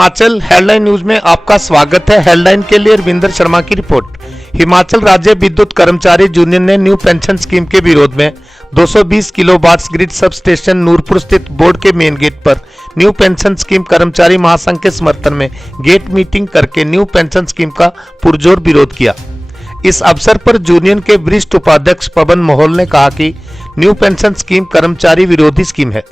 Himachal headline news में आपका स्वागत है। हेडलाइन के लिए रविंदर शर्मा की रिपोर्ट। हिमाचल राज्य विद्युत कर्मचारी यूनियन ने न्यू पेंशन स्कीम के विरोध में 220 kilowatt grid sub station Noorpur स्थित बोर्ड के मेन गेट पर न्यू पेंशन स्कीम कर्मचारी महासंघ के समर्थन में गेट मीटिंग करके न्यू पेंशन स्कीम का पुरजोर विरोध किया। इस अवसर पर यूनियन के वरिष्ठ उपाध्यक्ष पवन मोहल ने कहा कि न्यू पेंशन स्कीम कर्मचारी विरोधी स्कीम है।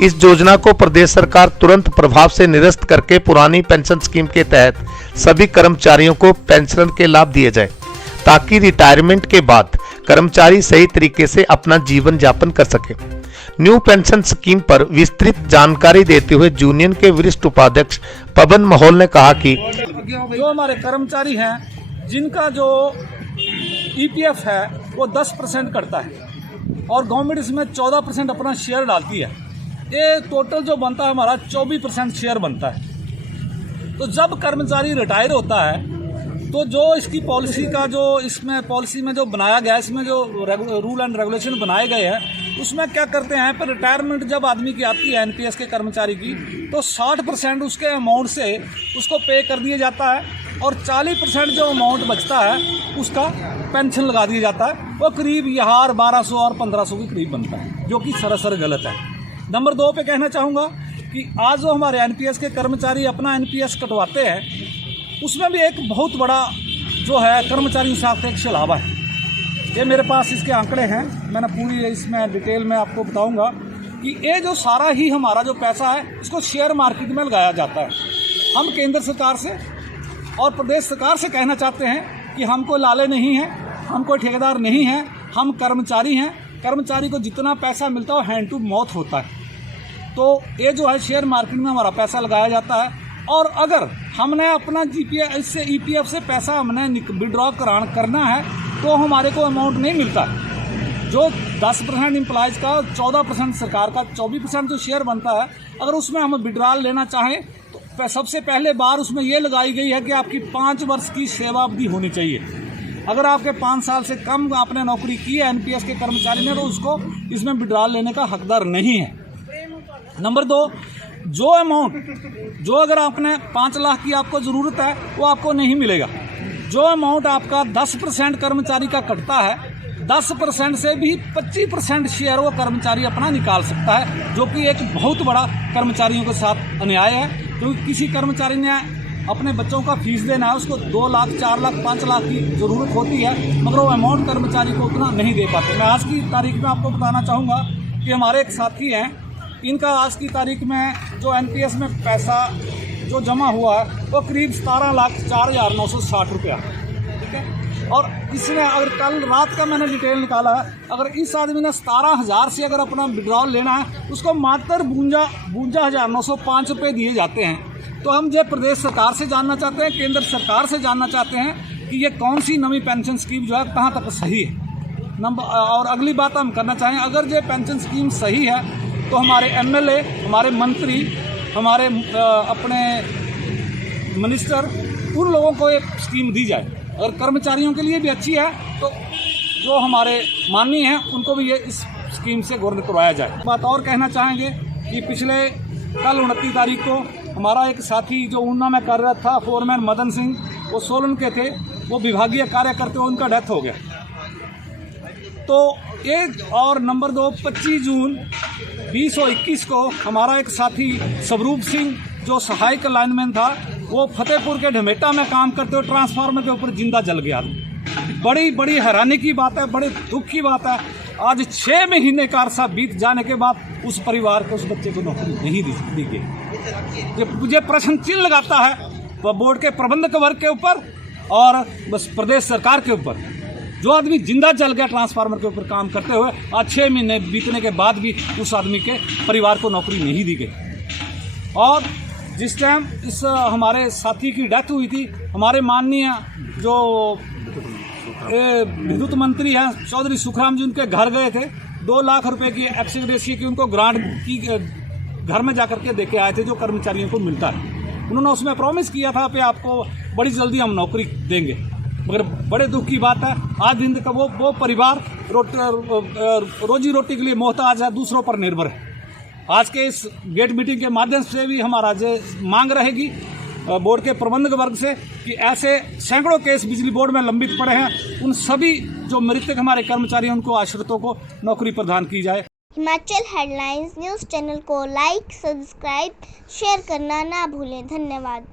इस योजना को प्रदेश सरकार तुरंत प्रभाव से निरस्त करके पुरानी पेंशन स्कीम के तहत सभी कर्मचारियों को पेंशन के लाभ दिए जाए ताकि रिटायरमेंट के बाद कर्मचारी सही तरीके से अपना जीवन यापन कर सके। न्यू पेंशन स्कीम पर विस्तृत जानकारी देते हुए यूनियन के वरिष्ठ उपाध्यक्ष पवन मोहल ने कहा कि जो हमारे कर्मचारी हैं जिनका जो ईपीएफ है वो 10% कटता है और गवर्नमेंट इसमें 14% अपना शेयर डालती है। ये टोटल जो बनता है हमारा 24% शेयर बनता है। तो जब कर्मचारी रिटायर होता है तो जो इसकी पॉलिसी का जो इसमें पॉलिसी में जो बनाया गया है, इसमें जो रूल एंड रेगुलेशन बनाए गए हैं उसमें क्या करते हैं, पर रिटायरमेंट जब आदमी की आती है एनपीएस के कर्मचारी की तो 60% उसके अमाउंट से उसको पे कर दिया जाता है और 40% जो अमाउंट बचता है उसका पेंशन लगा दिया जाता है। वो करीब यहाँ 1200 और 1500 के करीब बनता है, जो कि सरासर गलत है। नंबर 2 पे कहना चाहूँगा कि आज जो हमारे एनपीएस के कर्मचारी अपना एनपीएस कटवाते हैं उसमें भी एक बहुत बड़ा जो है कर्मचारियों के साथ एक छलावा है। ये मेरे पास इसके आंकड़े हैं, मैंने पूरी इसमें डिटेल में आपको बताऊंगा कि ये जो सारा ही हमारा जो पैसा है इसको शेयर मार्केट में लगाया जाता है। हम केंद्र सरकार से और प्रदेश सरकार से कहना चाहते हैं कि हमको लाले नहीं है, हम कोई ठेकेदार नहीं है, हम कर्मचारी हैं। कर्मचारी को जितना पैसा मिलता है वो हैंड टू माउथ होता है। तो ये जो है शेयर मार्केट में हमारा पैसा लगाया जाता है और अगर हमने अपना जीपीएफ इससे ईपीएफ से पैसा हमने विड्रॉ करना है तो हमारे को अमाउंट नहीं मिलता। जो 10% एम्प्लॉयज़ का, 14% सरकार का, 24% जो शेयर बनता है, अगर उसमें हम विड्रॉल लेना चाहें तो सबसे पहले बार उसमें ये लगाई गई है कि आपकी 5 वर्ष की सेवा अवधि होनी चाहिए। अगर आपके 5 साल से कम आपने नौकरी की है एनपीएस के कर्मचारी ने तो उसको इसमें विड्रॉल लेने का हकदार नहीं है। नंबर 2, जो अमाउंट जो अगर आपने 5 लाख की आपको ज़रूरत है वो आपको नहीं मिलेगा। जो अमाउंट आपका 10% कर्मचारी का कटता है, 10% से भी 25% शेयर वो कर्मचारी अपना निकाल सकता है, जो कि एक बहुत बड़ा कर्मचारियों के साथ अन्याय है। क्योंकि किसी कर्मचारी ने अपने बच्चों का फीस देना है, उसको 2 लाख, 4 लाख, 5 लाख की ज़रूरत होती है, मगर वो अमाउंट कर्मचारी को उतना नहीं दे पाते। मैं आज की तारीख में आपको बताना चाहूँगा कि हमारे एक साथी हैं, इनका आज की तारीख में जो एनपीएस में पैसा जो जमा हुआ है वो करीब 17,04,960 रुपया, ठीक है। और इसने अगर कल रात का मैंने डिटेल निकाला है, अगर इस आदमी ने 17,000 से अगर अपना विड्रॉल लेना है उसको मात्र 52,905 रुपये दिए जाते हैं। तो हम जो प्रदेश सरकार से जानना चाहते हैं, केंद्र सरकार से जानना चाहते हैं कि ये कौन सी नई पेंशन स्कीम जो है कहाँ तक सही है। और अगली बात हम करना चाहें, अगर ये पेंशन स्कीम सही है तो हमारे एमएलए, हमारे मंत्री, हमारे अपने मिनिस्टर, उन लोगों को एक स्कीम दी जाए। अगर कर्मचारियों के लिए भी अच्छी है तो जो हमारे माननीय हैं उनको भी ये इस स्कीम से गौर करवाया जाए। बात और कहना चाहेंगे कि पिछले कल 29 तारीख को हमारा एक साथी जो ऊना में कार्यरत था, फोरमैन मदन सिंह, वो सोलन के थे, वो विभागीय कार्य करते हुए उनका डेथ हो गया। तो एक और नंबर 2, 25 जून 2021 को हमारा एक साथी स्वरूप सिंह जो सहायक लाइनमैन था, वो फतेहपुर के ढमेटा में काम करते हुए ट्रांसफार्मर के ऊपर जिंदा जल गया। बड़ी हैरानी की बात है, बड़े दुख की बात है। आज 6 महीने का अरसा बीत जाने के बाद उस परिवार को, उस बच्चे को नौकरी नहीं दी गई। मुझे प्रश्न चिन्ह लगाता है वह बोर्ड के प्रबंधक वर्ग के ऊपर और बस प्रदेश सरकार के ऊपर। जो आदमी जिंदा जल गया ट्रांसफार्मर के ऊपर काम करते हुए, आज 6 महीने बीतने के बाद भी उस आदमी के परिवार को नौकरी नहीं दी गई। और जिस टाइम इस हमारे साथी की डेथ हुई थी, हमारे माननीय जो विद्युत मंत्री हैं चौधरी सुखराम जी उनके घर गए थे, 2 लाख रुपए की एक्स ग्रेशिया की उनको ग्रांट की घर में जाकर के देके आए थे जो कर्मचारियों को मिलता है। उन्होंने उसमें प्रॉमिस किया था कि आपको बड़ी जल्दी हम नौकरी देंगे, मगर बड़े दुख की बात है आज दिन तक वो परिवार रोजी रोटी के लिए मोहताज है, दूसरों पर निर्भर है। आज के इस गेट मीटिंग के माध्यम से भी हमारा जो मांग रहेगी बोर्ड के प्रबंधक वर्ग से कि ऐसे सैकड़ों केस बिजली बोर्ड में लंबित पड़े हैं, उन सभी जो मृतक हमारे कर्मचारी हैं उनको आश्रितों को नौकरी प्रदान की जाए। हिमाचल हेडलाइंस न्यूज़ चैनल को लाइक, सब्सक्राइब, शेयर करना ना भूलें। धन्यवाद।